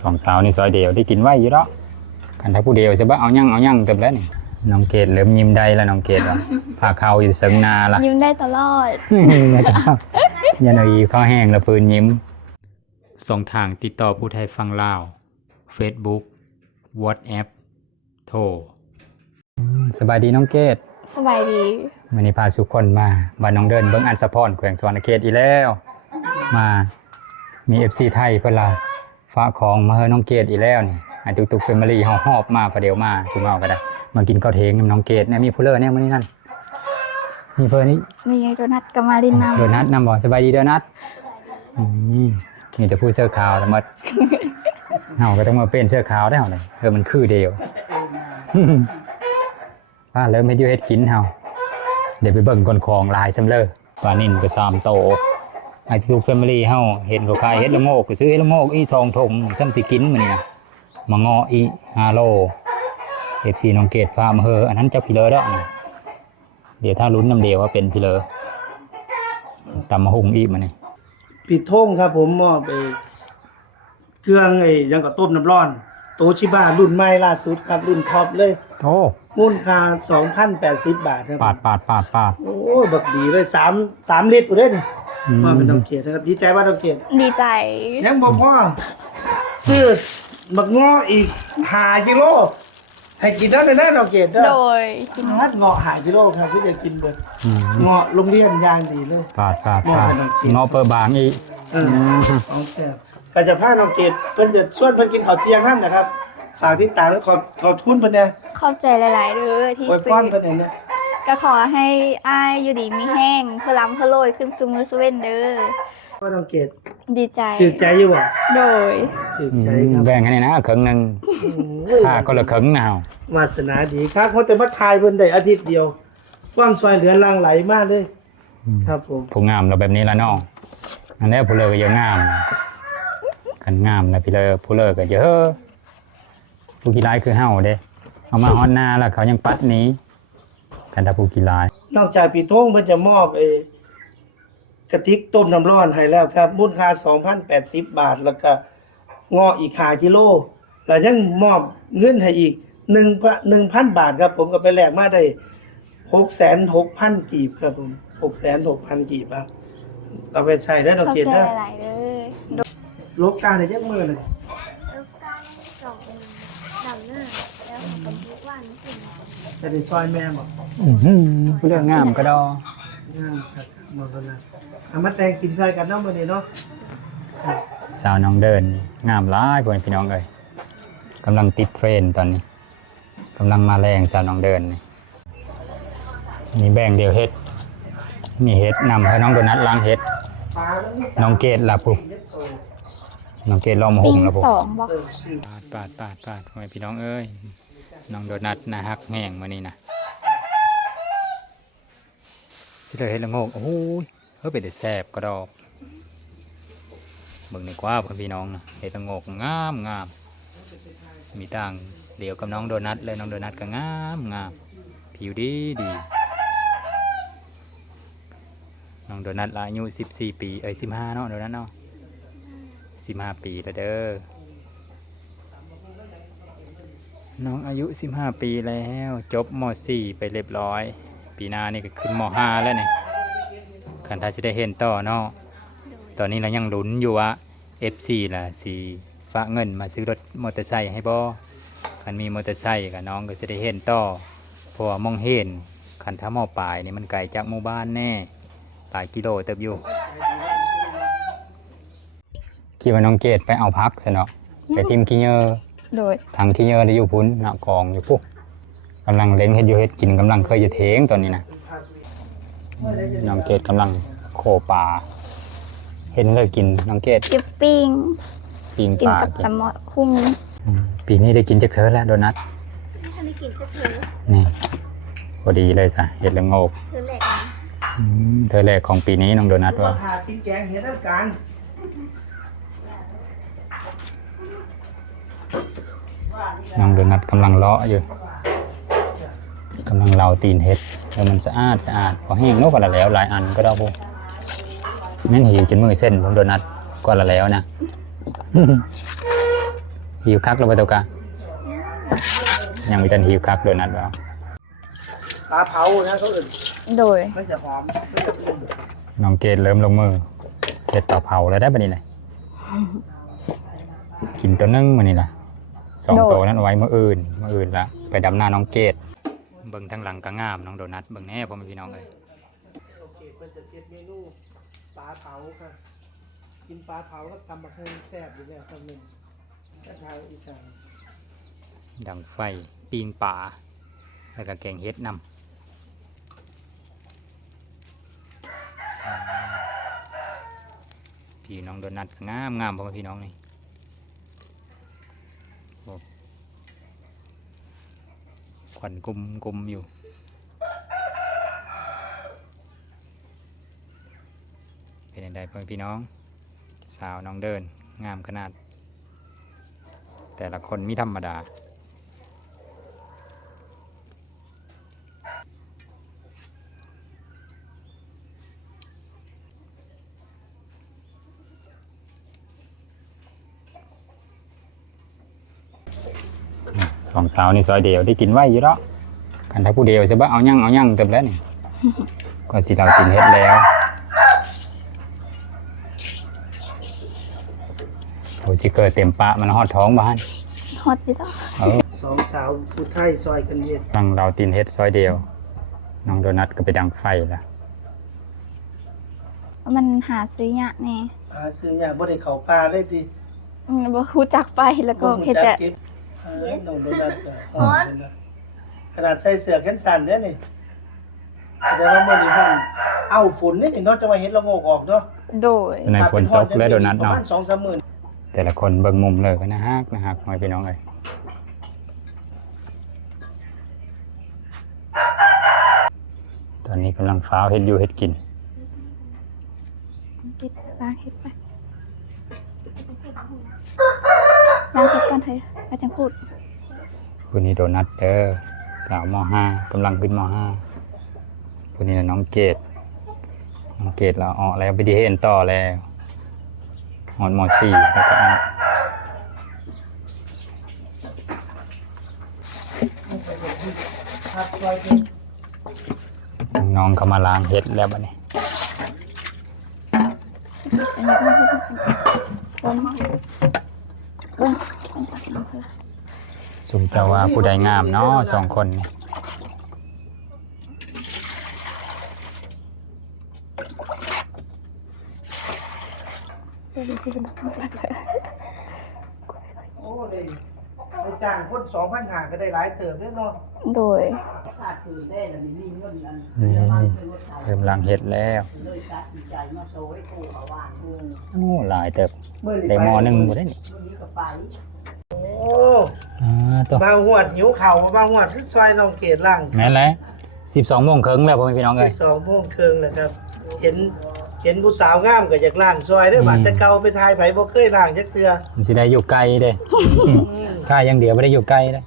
สองสาวนี่ซอยเดียวได้กินไว้อยู่แล้วกันถ้าผู้เดียวจะบ้าเอายั่งเต็มแล้วนี่น้องเกดเริ่มยิ้มได้แล้วน้องเกดว่าพาเขาอยู่เซิงนาละ ยิ้มได้ตลอด ยันอีข้อแห้งแล้วฟื้นยิ้มสองทางติดต่อผู้ไทยฟังลาว Facebook WhatsApp โทรสบายดีน้องเกด สบายดี วันนี้พาสุคนมาบ้านน้องเดินเบิ้งอันสะพรแขวงสวรรณเขตอีแล้วมามี FC ไทยเพิ่นล่ะฝากของมาให้น้องเกดอีแล้วนี่ให้ตุกๆแฟมิลี่เฮาฮอบมาประเดี๋ยวมาซุมเฮาก็ได้มากินข้าวเทงกับน้องเกดเนี่ยมีผู้เลอเนี่ยมื้อนี้นั่นมีเพิ่นนี่ มีโดนัทกับมารินน้ำ โดนัทนำบ่สบายดีโดนัทนี่แต่ผู้เสื้อขาวทั้งหมด เฮาก็ต้องมาเป็นเสื้อขาวได้เฮาเลยมันคือเดียว ป้าเริ่มเฮ็ดอยู่เฮ็ดกินเฮาเดี๋ยวไปเบิ่งก่อนของลายซำเลอปลานิ่นก็3โตไอ้ทุกแฟมิลี่เฮาเห็นเขาขายเฮ็ดละโงกก็ซื้อเฮ็ดละโงกอี2ถุงซ้ำสิกินมื้อนี้นะมาเงาะอี5โล FC น้องเกดฟาร์มเฮออันนั้นเจ้าพี่เลอเด้อนี่เดี๋ยวถ้าลุ้นน้ำเดียวว่าเป็นพี่เลอตำมะฮุงอีกมื้อนี้ ปิดท่งครับผมมอบไปเครื่องยังกับต้มน้ำร้อนโตชิบ้ารุ่นใหม่ล่าสุดครับรุ่นท็อปเลย โอ้ มูลค่า 2,080 บาทครับ ปาด โอ้บักดีเลย3ลิตรพุ่นเด้นี่ว่าเป็นดอกเกดนะครับดีใจว่าดอกเกด ดีใจ ยังบ่พอซื้อบักง้ออีก5กิโลให้กินได้เลยนะดอกเกดเด้อ โดย นัดเงาะ5กิโลครับที่จะกินเบิดเงาะโรงเรียนอย่างดีเลย ปาดงอเปอร์บางอีก ของแซ่บก็จะพาน้องเกดเพิ่นจะชวนเพิ่นกินข้าวเที่ยงนำนะครับ ฝากติดตามแล้วขอบคุณเพิ่นแน่ ขอบใจหลายๆเด้อที่ อวยพ ซื้ รเพิ่นแน่ ก็ขอให้อ้ายอยู่ดีมีแห้งเพื่อล้ำเพื่อโรยขึ้นซุมือซุเว่นเด้อ ว่าน้องเกด ดีใจ ถูกใจอยู่บ่ โดย ถูกใจครับ แบ่งกันนี่นะครึ่งนึง โอ้ย ค่าก็ละครึ่งนะเฮาว าสนาดีครับเพราะแต่มาทายเพิ่นได้อาทิตย์เดียวความช่วยเหลือหลั่งไหลมากเลยครับผม ผู้งามเราแบบนี้ละน้องอันนี้ผู้เลอก็เยอะงามกันงามแล้วพี่เลอผู้เลอก็เยอะผู้กีฬายคือเฮาเด้เอามาฮอดหน้าแล้วเขายังปัดหนี้กันถ้าผู้กีฬาย นอกจากพี่โท่งเพิ่นจะมอบกระติกต้มน้ำร้อนให้แล้วครับมูลค่า 2,080 บาทแล้วก็เงาะอีก5กิโลแล้วยังมอบเงินให้อีก1,000 บาทครับผมก็ไปแลกมาได้ 66,000 กีบครับผม 66,000 กีบครับเอาไปใช้ได้ดอก ขอบ เกด ใจ เด้อ หลายๆเด้อ ลบการได้จักมื้อน่ะ แล้วการสองดำหน้าแล้วผมทุกวันถึง จะได้ซอยแม่บ่ ผู้เลองามก็ดอ ครับบ่เป็นไรเอามาแต่งกินใส่กันเนาะมื้อนี้เนาะครับ สาวน้องเดินงามหลายพ่อแม่พี่น้องเอ้ยกำลังติดเทรนด์ตอนนี้กำลังมาแรงสาวน้องเดินนี่แบ่งเดียวเฮ็ดมีเฮ็ดนำให้น้องโดนัทล้างเฮ็ด ปลาแล้วมี น้องเกดล่ะปุ๊บน้องเกดลองมา ปิ้ หุ่ ง งแล้วปุ๊บ 2บ่ ปาดพ่อแม่พี่น้องเอ้ยน้องโดนัทนะฮักแห้งมานี่นะสิเลยเฮ็ดละโงกโอ้ยเป็นแต่แซ่บก็ดอกเบิ่งดีกว่าพ่อพี่น้องนะเฮ็ดละโงกงามมีต่างเดียวกับน้องโดนัทเลยน้องโดนัทก็งามผิวดีน้องโดนัทอายุ14 ปี15เนาะโดนัทเนาะ15 ปีแล้วเด้อน้องอายุ15 ปีแล้วจบม.4 ไปเรียบร้อยปีหน้านี่ก็ขึ้นม.5 แล้วนี่คันถ้าสิได้เห็นต่อเนาะตอนนี้เรายังลุ้นอยู่ว่า FC ล่ะสิฝากเงินมาซื้อรถมอเตอร์ไซค์ให้บ่คันมีมอเตอร์ไซค์ก็น้องก็สิได้เห็นต่อเพราะว่ามองเห็นคันถ้ามอปลายนี่มันไกลจากหมู่บ้านแน่หลายกิโลเติบอยู่คิดว่าน้องเกดไปเอาพักซะเนาะไปทิมขี้เหยอ โดย ทางขี้เหยอได้อยู่พุ่นนะกองอยู่ปุ๊บกำลังเล็งเฮ็ดอยู่เฮ็ดกินกำลังเคยจะเทงตอนนี้นะน้องเกดกำลังโคปลาเห็นเลยกินน้องเกด จะปิ้ง ปิ้ง กิน ปลา กับ กิน ตำมะคุ้ง ปีนี้ได้กินจักเทอแล้วโดนัท ถ้าไม่กินก็เธอ นี่พอดีเลยซะเห็ดละโงก เธอแหลกนะ เธอแรกของปีนี้น้องโดนัทว่า ทาปิ้งแกงเฮ็ดแล้วกัน น้องโดนัทกำลังเลาะอยู่กำลังเลาตีนเห็ดแล้วมันสะอาดพอแห้งนกกว่าละแล้วหลายอันก็ได้พวกแม่นหิวจนมือเส้นผมโดนัทกว่าละแล้วนะ หิวคักแล้วบ่ตัวกะยังมีแต่หิวคักโดนัทบ่ ปลาเผานะเขาอื่น โดย ไม่จะหอมไม่จะเผ็ด น้องเกดเริ่มลงมือเฮ็ดปลาเผาแล้วได้บัดนี้เลยกินตัวนึงมื้อนี้ล่ะ2ตัวนั้นเอาไว้มื้ออื่นละไปดำหน้าน้องเกดเบิ่งทางหลังก็งามน้องโดนัทเบิ่งแน่พ่อแม่พี่น้องเอ้ย โอเคเพิ่นจะเก็บเมนูปลาเผาครับกินปลาเผาแล้วตำบักหุ่งแซ่บอยู่แล้วครับนึงถ้าชาวอีสาน ดังไฟปิ้งปลาแล้วก็แกงเฮ็ดนำพี่น้องโดนัทงามพ่อแม่พี่น้องนี่โอ้ควันกุมอยู่เป็นยังไงพ่อแม่พี่น้องสาวน้องเดินงามขนาดแต่ละคนมิธรรมดาสองสาวนี่ซอยเดียวได้กินไว้อยู่แล้วกันถ้าผู้เดียวจะบ้าเอายั่งเต็มแล้วนี่ ก็สิเรากินเฮ็ดแล้วโอ้สิเกิดเต็มปะมันฮอดท้องบ้าน ฮอตจิตอ่ะ สองสาวผู้ไทยซอยกันเย็น ฟังเราตีนเฮ็ดซอยเดียว น้องโดนัทก็ไปดังไฟละ มันหาซื้อยากแน่ ซื้ออย่างบ่ได้เข้าป่าเลยติ บ่รู้จักไปแล้วก็เฮ็ดแต่ น้องโดนัทก็ขนาดใส่เสื้อแขนสั้นเด้นี่แต่ว่ามื้อนี้มันเอาฝนนี่เนาะจะว่าเห็นละโงกออกเนาะ โดย สนายฝนตกและโดนัท ประ เนาะ มาณ 2-3 มื้อ แต่ละคนเบิ่งมุมเลยก็นะฮักหอยพี่น้องเลยตอนนี้กำลังฟ้าวเฮ็ดอยู่เฮ็ดกิน เก็บล้างเฮ็ดไปล้างเฮ็ดก่อนเถอะไปจังพูด ผู้นี้โดนัทเด้อสาวม.5 กำลังขึ้นม.5 ผู้นี้น่ะน้องเกดเราออกแล้วไปดีเห็นต่อแล้วหอนม.4 แล้วก็ออกน้องเขามาล้างเฮ็ดแล้วบัดนี้ อันนี้ก็คือคนเบิ่งคนตักน้ำเถอะ สุ่มเจ้าว่าผู้ใดงามเนาะสองคนนี่ โอ้เลยไปจ้างคน 2,500 ก็ได้หลายเติบเด้อเนาะ โดย เริ่มล้างเฮ็ดแล้วโอ้หลายเติบได้หม้อหนึงบ่ได้นี่ โอ้ ตัว บางหวดหิวข้าวบางหวดคือซอยน้องเกดล่าง แม่นแล้ว12:30แล้วพ่อแม่พี่น้องเอ้ย 12 โมงครึ่งแล้วครับ เห็นผู้สาวงามก็อยากล่างซอยเด้อบัดแต่เก่าไปทายไผบ่เคยล่างจักเทื่อ มันสิได้อยู่ไกลเด้ ถ้าอย่างเดียวบ่ได้อยู่ไกลเด้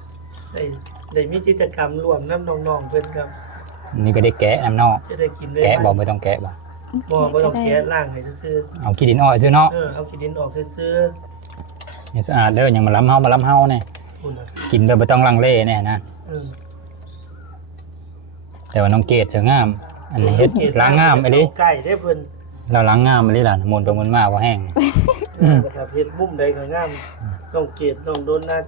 ได้มีกิจกรรมร่วมน้ำน้องๆเพิ่นครับ นี่ก็ได้แกะน้ำนอก จะได้กินด้วย แกะบ่ไม่ต้องแกะบ่ บ่ต้องแกะล่างให้ซื่อ เอาขี้ดินออกซื่อเนาะ เอาขี้ดินออกซื่อ ให้สะอาดเด้อยังมาล้ำเฮาแน่ ๆพุ่นน่ะ กินโดยบ่ต้องลังเลแน่นะ แต่ว่าน้องเกดจะงาม อันนี้เฮ็ดล้างงามไปดิ ใกล้เด้อเพิ่น เราล้างงามไปดิล่ะมนต์ไปมนต์มาบ่แห้ง ครับเฮ็ดมุมใดก็งามต้องเกตต้องโดนนัด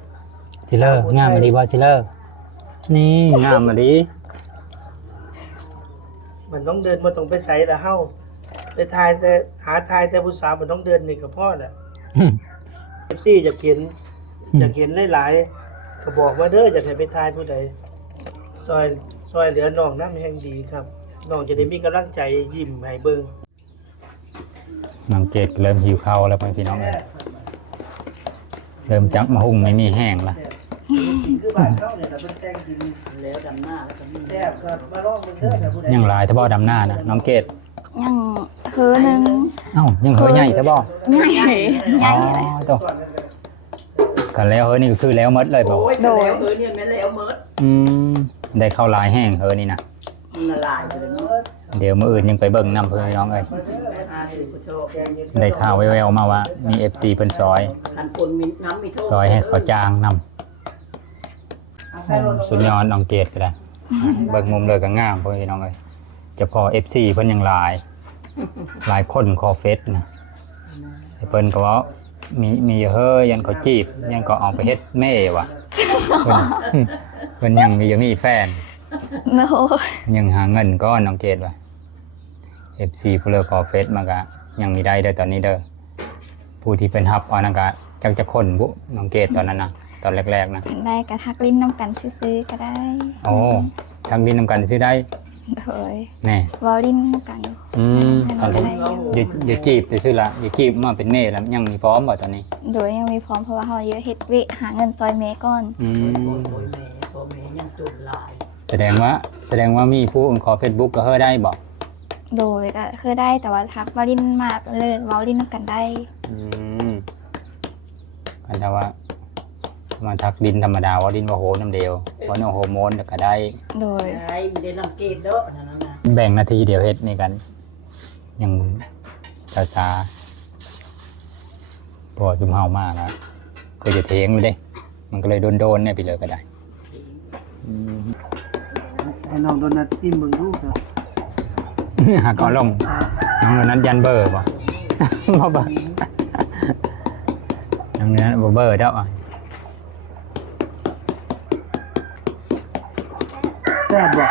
สิเลอร์งามมาดีบ่สิเลอร์นี่งามมาดี มันต้องเดินบ่ต้องไปไสละเฮาไปทายแต่หาทายแต่ผู้สาวมันต้องเดินนี่ก็พอแหละ FC อยากเห็นหลายๆก็บอกมาเด้ออยากให้ไปทายผู้ใดซอยเหลือน้องนำแห่งดีครับน้องจะได้มีกำลังใจยิ้มให้เบิ่ง น้องเกดเริ่มหิวข้าวแล้วพี่น้องเอ้ยเริ่มจับมาหุ่งไม่มีแห้งละ คือบ้านเขาเนี่ยเพิ่นแต่งกินแล้วดำหน้าแล้วก็มีแซ่บครับมาลองเบิ่งเด้อแต่ผู้ใด ยังหลายถ้าบ่ดำหน้านะน้องเกด ยังคือหนึง เอ้ายังเหยใหญ่ถ้าบ่ ใหญ่ใหญ่เลย ตัวกันแล้วเฮ้ยนี่ก็คือแล้วหมดเลยบ่ โอ้ยแล้วเออเนี่ยแม่แล้วเมิด ได้เข้าลายแห้งเฮ้ยนี่นะ น ละลายไปเลยเนาะ เดี๋ยวมื้ออื่นยังไปเบิ่งนำเพิ่นพี่น้องเอ้ย อาสิผู้โชค ได้ข่าวแว่วๆมาว่ามี FC เพิ่นซอย คันคนมีน้ำมีโทษ ซอยให้เขาจ้างนำสุดยอดน้องเกดก็ได้เบิ่งมุมเลยก็งามเพิ่นพี่น้องเอ้ยเฉพาะ FC เพิ่นยังหลายคนขอเฟซนะให้เพิ่นก็ว่ามีเฮ้ยยันเขาจีบยันก็เอาไปเฮ็ดแม่ว่ะเพิ่นยังมีแฟน โน้ ยังหาเงินก้อนน้องเกดว่ะ FC ผู้เลิกขอเฟซมากะยังมีได้เด้อตอนนี้เด้อผู้ที่เป็นฮับเอานั่นกะจักจะคนบุน้องเกดตอนนั้นนะตอนแรกๆนะ ได้กระทักลิ้นน้ำกันซื้อๆก็ได้ โอ้ทางดินนำกันซื้อได้ โดย แน่ วอลลิ้นน้ำกัน ตอนนี้อย่าจีบไปซื้อละอย่าจีบมาเป็นเม่แล้วยังมีพร้อมบ่ตอนนี้ โดยยังมีพร้อมเพราะว่าเขาเยอะเฮ็ดเวิหาเงินซอยเมก่อน อื โอ้ ม ยพ่อแม่ยังจุดลาย แสดงว่ามีผู้ขอ Facebook ก็เฮอได้บ่ โดยก็คือได้แต่ว่าทักวอลลิ้นมาเลยวอลลิ้นน้ำกันได้ อืมกันถ้าว่ามาทักดินธรรมดาว่าดินว่าโหน้ำเดียวว่าเนื้อโฮอร์โมนก็ได้ โดย ไอ้ไม่ได้รังเกตเด้อนั่นน่ะ แบ่งนาทีเดียวเฮ็ดนี่กัน ยังซาพอซุมเฮามากแล้วก็จะเทงเลยเด้ มันก็เลยโดนเนี่ยไปเลยก็ได้ ให้น้องโดนัทซิมเบิ่งดูครับ หากเอาลงน้องโดนัทยันเบอร์ป่ะ บ่เบอร์น้องโดนัทบ่เบอร์เด้ออ่ะ แซ่บบ่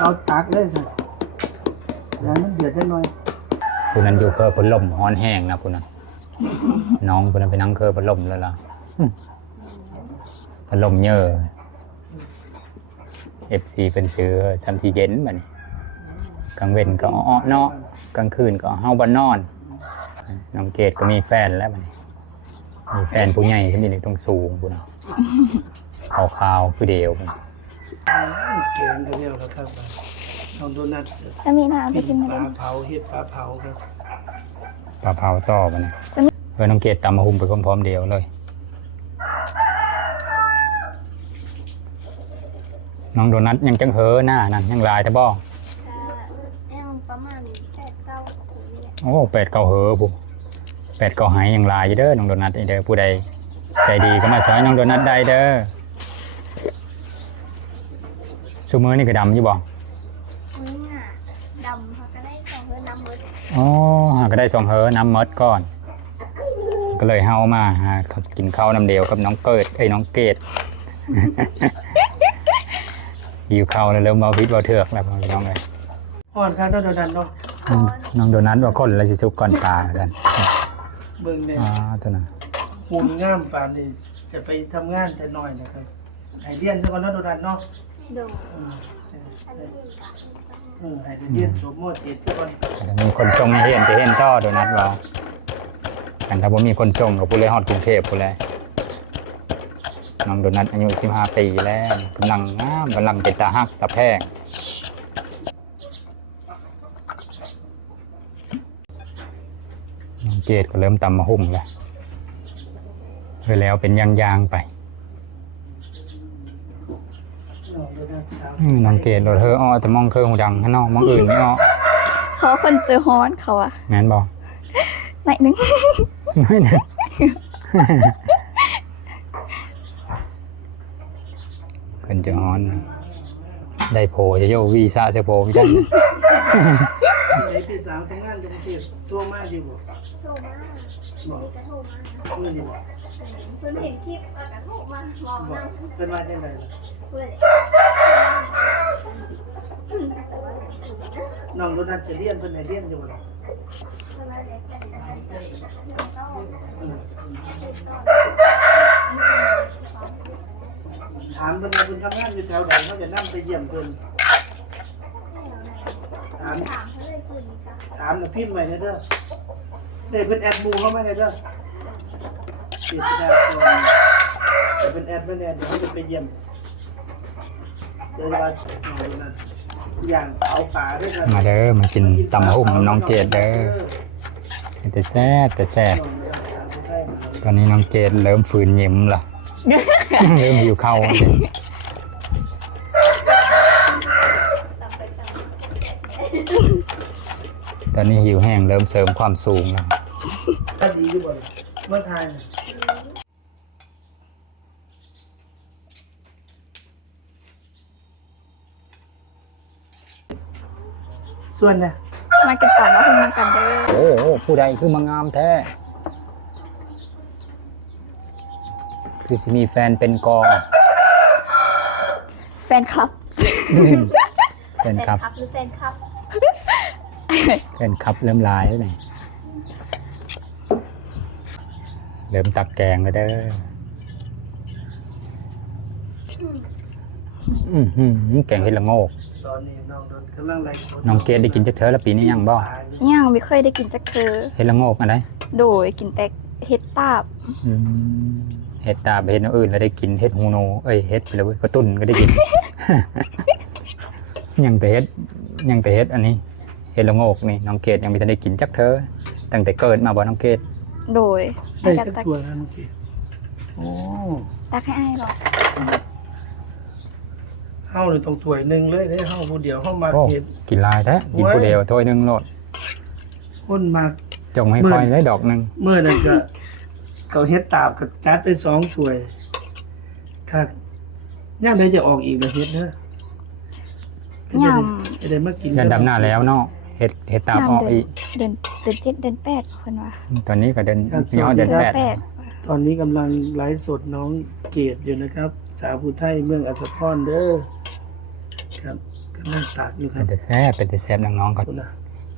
เอาตักเลยสิแล้วมันเดือดได้หน่อย ผู้นั้นอยู่เคอพัดลมฮ้อนแห้งนะผู้นั้น น้องผู้นั้นไปนั่งเคอพัดลมแล้วล่ะพัดลมเยอะ FC เป็นเสือซ้ำสีเย็นบัดนี้กลางเว้นก็อ้อเนาะกลางคืนก็เฮาบ่นอนน้องเกดก็มีแฟนแล้วบัดนี้มีแฟนผู้ใหญ่ที่มีต้องสูงพุ่นน่ะขาวๆคือเดียวพุ่น เกงก็เรียกแล้วครับน้องโดนัท ถ้ามีน้ำไป ปิ้ง กิน ป ได้ ลาเผาเฮ็ดปลาเผาครับ ปลาเผาต่อบัดนี้น้องเกดตำมะฮุ่มไปพร้อมๆเดียวเลย น้องโดนัทยังจังเหอหน้านั่นยังลายแต่บ่ ยังประมาณ8-9คนนี่แหละ โอ้8 9เหอผู้8 9หายยังลายอยู่เด้อน้องโดนัทเด้อผู้ใดใจดีก็มาซอยน้องโดนัทได้เด้อซุมื้อนี่ก็ดำอยู่บ่ นี่น่ะดำเขาก็ได้ของเพื่อนน้ำมืด อ๋อหาก็ได้2เหอน้ำมดก่อน ก็เลยเฮามาหากินข้าวน้ำเดียวกับน้องเกิดน้องเกด หิวข้าวแล้วเริ่มมาพิษมาเถือกแล้วพี่น้องเลย ฮ้อนครับน้องโดนัทเนาะ น้องโดนัทว่าคนละสิสุกก่อนปลากัน เบิ่งแน่ ตัวนั้น หุ่นงามปานนี้จะไปทำงานแต่น้อยนะครับให้เรียนซะก่อนเนาะโดนัทเนาะ โดน อืม อันนี้ก็ ให้เรียนจบม .7 ซะก่อน มีคนส่งให้เห็นไปเห็นต่อโดนัทว่าอันถ้าบ่มีคนส่งก็ผู้เลยฮอดกรุงเทพผู้เลยน้องโดนัทอายุ15 ปีแล้วกำลังงามกำลังเป็นตาฮักตาแพงน้องเกดก็เริ่มตำมาหุ่มแล้วแล้วเป็นยางๆไป น้องโดนัทสาว น้องเกดโดดเธออ้อแต่มองเครื่องหูดังข้างนอกมองอื่นไม่อ้อ เขาคนเจอฮ้อนเขาอะ แม่นบอก ไหนนึง ไม่นะเพิ่นจะฮ้อน ได้โผจะโยวีซ่าเสโผไม่ใช่ ไอ้พี่สาวทำงานอยู่กรุงเทพโทรมาอยู่บ่ โทรมา บ่ จะโทรมา นี่อยู่บ่ เพื่อนเห็นคลิปแล้วก็โทรมาบอก บ่ นั่ง เป็นว่าจังได๋ เพื่อน น้องโดนัทจะเรียนเพิ่นให้เรียนอยู่บ่ล่ะ เพื่อนมาเด็กกันต้อง อืมถามเพิ่นว่าเพิ่นทำงานอยู่แถวใดเขาจะนำไปเยี่ยมเพิ่นถาม ถามเขาเลยคืนนี้ค่ะ ถามแล้วพิมพ์ไว้เด้อได้เพิ่นแอดหมู่เข้ามาเด้อเสียดายตัวจะเป็นแอดไว้แน่เดี๋ยวเขาจะไปเยี่ยมเดี๋ยวว่าน้องโดนัทย่างเผาป่าด้วยกัน มาเด้อมากินตำหุ่มกับน้องเกดเด้อแต่แซ่บแต่แซ่บตอนนี้น้องเกดเริ่มฝืนยิ้มละ เริ่มหิวข้าว ตับไปตับ ตอนนี้หิวแห้งเริ่มเสริมความสูงแล้ว ถ้าดีอยู่บ่เมื่อทายน่ะส่วนน่ะ มากินต่อมาคุณมากันเด้อ โอ้โหผู้ใดคือมางามแท้คือสิมีแฟนเป็นกอง แฟนคลับ แฟนคลับ หรือแฟนครับ แฟนคลับเริ่มหลายแล้วนี่เริ่มตักแกงแล้วเด้อแกงเห็ดละโงก ตอนนี้น้องโดนกำลังไล่สด น้องเกดได้กินจักเธอแล้วปีนี้ยังบ่ ยังไม่เคยได้กินจักคือ เห็ดละโงกอะไร โดยกินแต่เฮ็ดตาบ อืมเห็ดตาบเห็ดอย่างอื่นแล้วได้กินเห็ดฮูโนเห็ดไปเลยเว้ยกระตุ้นก็ได้กิน ยังแต่เห็ดอันนี้เห็ดละโงกนี่น้องเกดยังไม่ทันได้กินจักเธอตั้งแต่เกิดมาบ่น้องเกด โดย ได้ ให้ สัก ตัก ตัวแล้วเมื่อกี้โอ้ ตักให้อ้ายหรอก เฮาเลยต้องถ้วยหนึงเลยเด้เฮาผู้เดียวเฮามา โอ้ เฮ็ด กินหลายแท้กินผู้เดียวถ้วยหนึงโลด คนมา จงให้ค่อยได้ดอกหนึง เมื่อนั้นก็เขาเฮ็ดตาบกับจัดไป2ถ้วยครับย่ามใดจะออกอีกล่ะเฮ็ดเด้อย จะได้มากิน ยันดำหน้าแล้วเนาะเห็ดตาบออกอีก เดือน7เดือน8เพิ่นว่า ตอนนี้ก็เดินย้อนเดิน เดือน แปด 8 ตอนนี้กำลังไลฟ์สดน้องเกดอยู่นะครับ สาวผู้ไทยเมืองอัสสพรเด้อครับกำลังตากอยู่ค เป็ รั น บ แต่แซ่บน้องๆก็ คุณนะ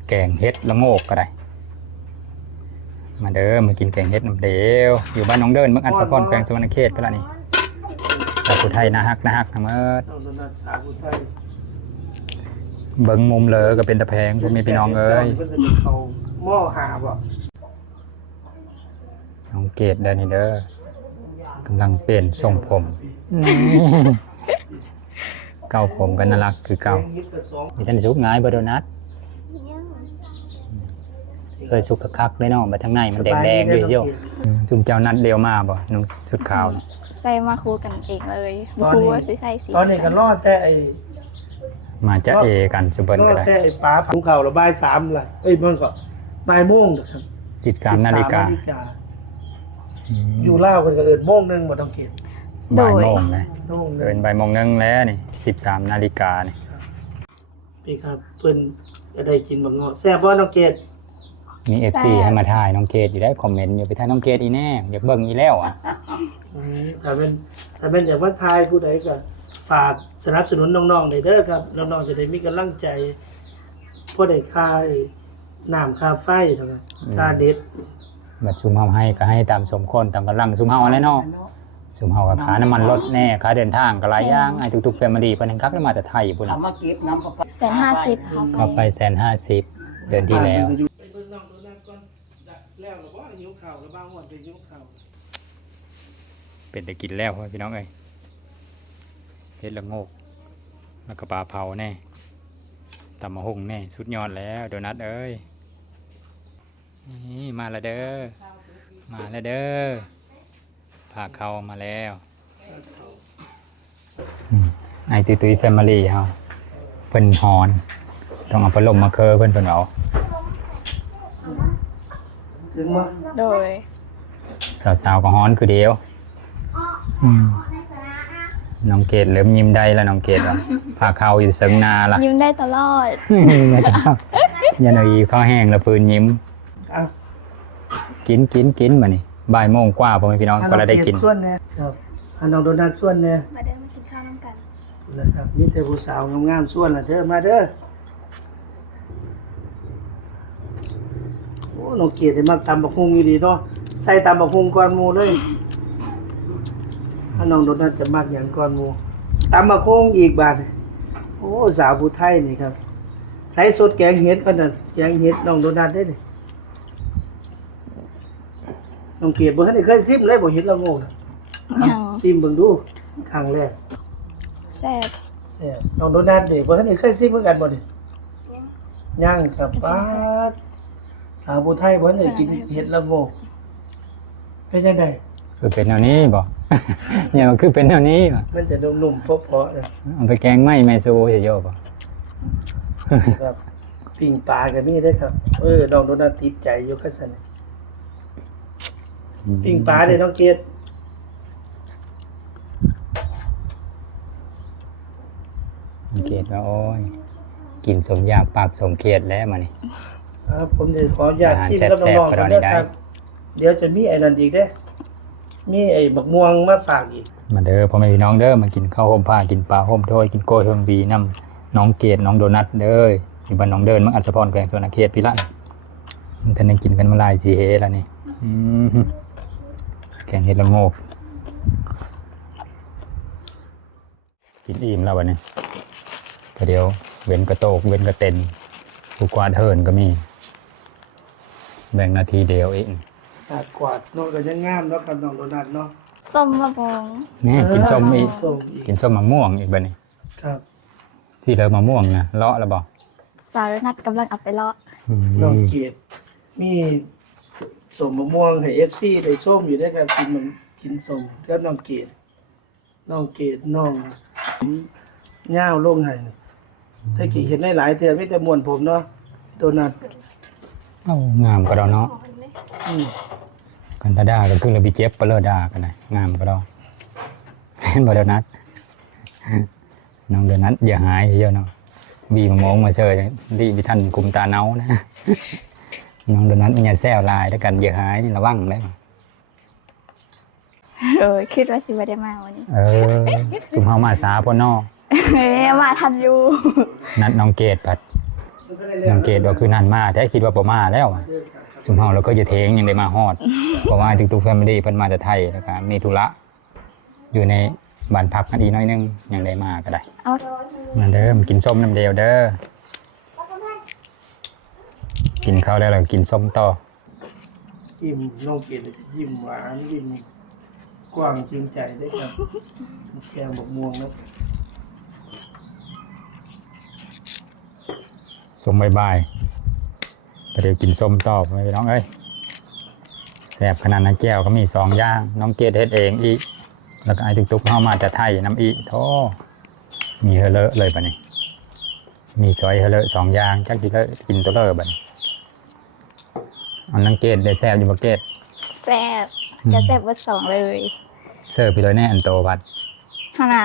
แกงเห็ดละโงกก็ได้มาเด้อมากินแกงเห็ดน้ำเดียวอยู่บ้านน้องเดินเมืองอัศพรแขวงสุวรรณเขตก็แล้วนี่สาวผู้ไทยน่าฮักทั้งหมด น้องนัทสาวผู้ไทย เบิ่งมุมเลยก็เป็นตะแพงพ่อแม่พี่น้องเอ้ย เพิ่นก็จะเอาหม้อหาบ่ น้องเกดเดินนี่เด้อกำลังเปลี่ยนทรงผมเก่าผมก็น่ารักคือเก่า แกงยิบกับสอง มีท่านสุกง่ายบ่โดนัท ยัง เคยสุกคักๆเลยเนาะมาทางในมันแดงๆอยู่เชียวซุมเจ้านัดเดียวมาบ่น้องสุดขาวน่ะ ใส่มาคู่กันเองเลยบ่คู่ว่าสิใส่สี ตอนนี้ก็รอดแต่ไอ้ มาจะเอกันสุเบิ้ล รอ ก็ ด ได้ แต่ไอ้ปลาผังข่าวละบ่าย3ล่ะเอ้ยมันก็บ่ายโมงนะครับ 13 นาฬิกา อยู่ลาวเพิ่นก็เอิ้นโมงหนึงบ่ต้องเก็บ บ่ายโมงนะ โมงหนึ เดิ ง นบ่ายโมงนึงแล้วนี่13 นาฬิกานี่ พี่ครับเพิ่นจะได้กินบักเงาะแซ่บบ่น้องเกด มี FC ให้มาถ่ายน้องเกดอยู่ได้คอมเมนต์อยู่ไปถ่ายน้องเกดอีแน่อยากเบิ่งอีแล้วอ่ะ ถ้าเป็นอยากมาทายผู้ใดก็ฝากสนับสนุนน้องๆได้เด้อครับน้องๆจะได้มีกำลังใจพอได้ค่าน้ำค่าไฟเท่านั้นค่าเน็ต บัดซุมเฮาให้ก็ให้ตามสมควรตามกำลังซุมเฮาแหล้วเนาะซุมเฮาก็ค่าน้ำมันรถแน่ค่าเดินทางก็หลายอย่างให้ทุกๆแฟมิลี่เพิ่นคักแล้วมาแต่ไทยพุ่น เอา น่ะ มาเก็บน้ำเข้าไป 150เขา ก็ไป150เดือนที่แล้ว ไปเบิ่งน้องตัวนั้นก่อนแล้วหรือบ่หิวข้าวแล้วบ้างว่าไปหิวข้าว เป็นได้กินแล้วพี่น้องเอ้ยเฮ็ดละโงกแล้วก็ปลาเผาแน่ตำมะฮุ่งแน่สุดยอดแล้วโดนัทเอ้ยนี่มาแล้วเด้อมาแล้วเด้อพาเขามาแล้วไอตุยแฟมิลี่เฮาเพิ่นฮอนต้องเอาพัดลมมาเคอเพิ่นเอา ถึงบ่ โดย สาวๆก็ฮอนคือเดียวน้องเกดเริ่มยิ้มได้แล้วน้องเกดอ่ะพาเขาอยู่เสิงนาละ ยิ้มได้ตลอด ยันเอาอีข้าวแห้งแล้วฟื้นยิ้ม อ่ะ กินมานี่บ่ายโมงกว่าพ่อแม่พี่น้องก็ได้กิน ส่วนแน่ครับอันน้องโดนัทส่วนแน่ มาเดินมากินข้าวน้ำกัน นะครับมีแต่ผู้สาวงามๆส่วนล่ะเด้อมาเด้อโอ้น้องเกียรติได้มาตำบักหุ่งอยู่ดีเนาะใส่ตำบักหุ่งก่อนหมู่เลยถ้าน้องโดนัทจะมักหยังก่อนหมู่ตำบักหุ่งอีกบาดโอ้สาวผู้ไทยนี่ครับใช้สดแกงเห็ดกันน่ะแกงเห็ดน้องโดนัทได้นี่น้องเกียรติบ่ทันได้เคยซิมเลยบ่เห็นละโง่น่ะ ยัง ซิมเบิ่งดูครั้งแรก แซ่บ แซ่บน้องโดนัทนี่บ่ทันได้เคยซิมเหมือนกันบ่นี่ย่างสับปะรดสาวผู้ไทยบ่ทันได้กินเห็ดละโง่เป็นจังได๋ คือเป็นแนวนี้บ่ เนี่ยมันคือเป็นแนวนี้บ่ มันจะนุ่มๆเพราะๆนะ เอาไปแกงไหม้แม่ซูเฉยๆบ่ ครับ ปิ้งปลาก็มีได้อครับน้องโดนัทติดใจอยู่คั่นซั่นน่ะปิ้งปลาเด้อน้องเกด เกดว่าโอ้ยกินสมอยากปากสมเขียดแล้วมานี่ ครับผมจะขออนุญาตชิมกับ แซ่บ น้อง ๆ ๆ ก็ ก่อน ได้ นะครับ เดี๋ยวจะมีไอ้นั่นอีกเด้อมีไอ้บักม่วงมาฝากอีก มาเด้อพ่อแม่พี่น้องเด้อมากินข้าวห่มผ้ากินปลาห่มถ้วยกินโกยห่มบีน้ำน้องเกดน้องโดนัทเด้ออยู่บ้านน้องเดินมังอัศพรแขวงสวนเขตพิรันท่านได้กินกันมาหลายสิเฮแล้วนี่แกงเห็ดละโงกกินอิ่มแล้ววันนี้ก็เดี๋ยวเว้นกระโตกเว้นกระเต็นผู้กวาดเฮินก็มีแบ่งนาทีเดียวเอง กวาดเนาะก็ยังงามเนาะครับน้องโดนัทเนาะ ส้มมะบอง นี่กินส้มอีก ส้มอีก กินส้มมะม่วงอีกบัดนี้ ครับ สีเหลืองมะม่วงนะเลาะแล้วบอก สารนัดกำลังเอาไปเลาะ น้องเกดมีส้มมะม่วงให้ FC ได้ส้มอยู่ด้วยกันกินส้มกับน้องเกดน้องย่าวลงให้ถ้ากี่เห็นได้หลายเทื่อมีแต่ม่วนผมเนาะโดนัท เอ้างามก็เราเนาะ อืม กันตาด่าก็คือเราไปเจ็บปลาเลอด่ากันนะงามก็เราเห็นบ่โดนัทน้องโดนัทอย่าหายเยอะเนาะบีมามองมาเจอรีบไปทันคุมตาเนานะ น้องโดนัทอย่าแซวลายด้วยกันอย่าหายนี่ระวังได้บ่ คิดว่าสิบ่ได้มาวันนี้ สุมเฮามาสาพ่อน้อ มาทันอยู่ นัดน้องเกดผัดน้องเกดว่าคือนั่นมาแต่คิดว่าบ่มาแล้วสุมเฮาเราก็จะเทงยังได้มาฮอด เพราะว่าทุกๆแฟมิลี่เพิ่นมาจากไทยแล้วก็มีธุระอยู่ในบ้านพักกันอีกหน้อยนึงยังได้มาก็ได้ เอา มาเด้อมากินส้มน้ำเดียวเด้อกินข้าวแล้วเรากินส้มต่อ ยิ้มน้องเกดจะยิ้มหวานยิ้มกว้างจริงใจได้ครับแก้วบักม่วงนะ ส้มบายๆเดี๋ยวกินส้มต่อไปน้องเอ้ยแซ่บขนาดนั้นแก้วก็มี2อย่างน้องเกดเฮ็ดเองอีกแล้วก็ไอ้ตุ๊กๆเข้ามาจากไทยน้ำอีโธ่มีเฮเลอะเลยบัดนี้มีซอยเฮเลอะ2อย่างจักสิเลอะกินตัวเลอะบัดนี้อันน้องเกดได้แซ่บอยู่บ่เกด แซ่บจะแซ่บเบอร์2เลย เสิร์ฟไปเลยแน่อันโตพัด ฮานะ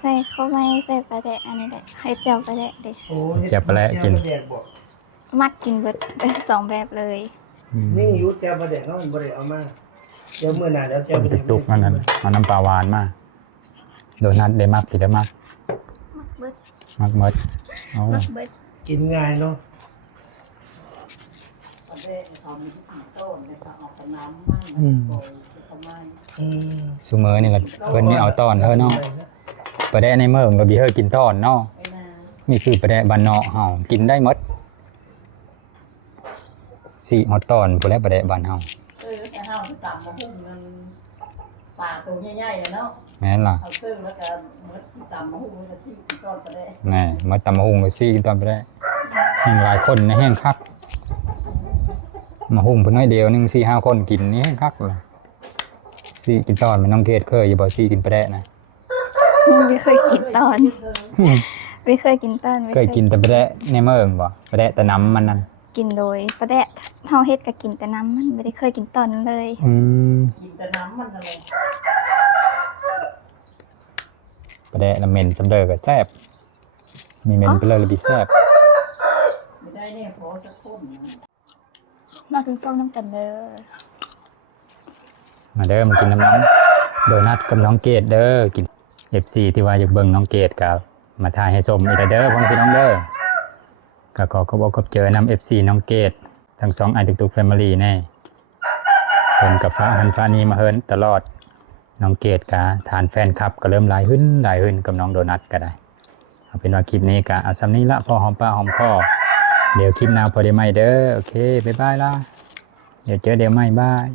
ใส่เข้าไม่ใส่ปลาแดกอันนี้แหละให้เจียวปลาแดกเด็ โอ้ย จะไปแล้วกิน แดกบอก มักกินเบิด2แบบเลย นี่ยุทธแก้วบะแดกเขาบะแดกเอามาเดี๋ยวมื้อหน้าเดี๋ยวแก้วบะแดก ตุกๆนั่นน่ะเอาน้ำปลาหวานมาโดนัทได้มักกี่ได้มัก มักเบิด มักหมดเอา มักเบิด กินง่ายเนาะ ประเภทเขามีต้นในเขาออกน้ำมั่งมันโกยทำไม อืม ซุมื้อนี่ล่ะเพิ่นนี่เอาตอนเฮาเนาะปลาแดะในเมืองเราบีเฮอกินตอนเนาะ ไอ้นา นี่คือปลาแดะบ้านนอกเฮากินได้หมดสิฮอดตอนพุ่นแหละปลาแดะบ้านเฮา แต่ห้าวที่ต่ำมาหุ้มเงินป่าตัวใหญ่ๆเนาะ แม่นล่ะ เอาซึ่งแล้วก็มดที่ต่ำมาหุ้มมันจะที่ต้นก็ได้ แน่มาตำมะฮุงก็สิกินตอนปลาแดะแห่งหลายคนนะแห่งคักมาหุ้มเพิ่นน้อยเดียวนึง4-5 คนกินนี่แห่งคักล่ะสิกินตอนมันน้องเกดเคยอยู่บ่สิกินปลาแดะนะ ไม่เคยกินตอนไม่เคยกินตอนไม่ เคยกินแต่ปลาแดะในเมืองบ่ปลาแดะแต่น้ำมันนั่น กินโดยปลาแดกเฮาเฮ็ดก็กินแต่น้ำมันไม่ได้เคยกินตอนนั้นเลย กินแต่น้ำมันอะไร ปลาแดะละเหม็นสำเร็จก็แซ่บมีเหม็นไปเลยละบิแซ่บ ไม่ได้เนี่ยพอจะข้น มาถึงส้มน้ำกันเด้อ มาเด้อมากินน้ำน้องโดนัทกับน้องเกดเด้อกิน FC ที่ว่าอยากเบิ่งน้องเกดกับมาทายให้ชมอีกเด้อพ่อพี่น้องเด้อก็ขอขอบเจอนำ FC น้องเกดทั้ง2ไอตุกๆแฟมิลี่แน่เพิ่นกับฟ้าหันฟ้านี้มาเฮิรนตลอดน้องเกดกะฐานแฟนคลับก็เริ่มหลายขึ้นกับน้องโดนัทก็ได้เอาเป็นว่าคลิปนี้กะเอาซ้ำนี้ละพอหอมปากหอมคอเดี๋ยวคลิปหน้าพอได้ไหมเด้อโอเคบ๊ายบายล่ะเดี๋ยวเจอเดี๋ยวไม่บาย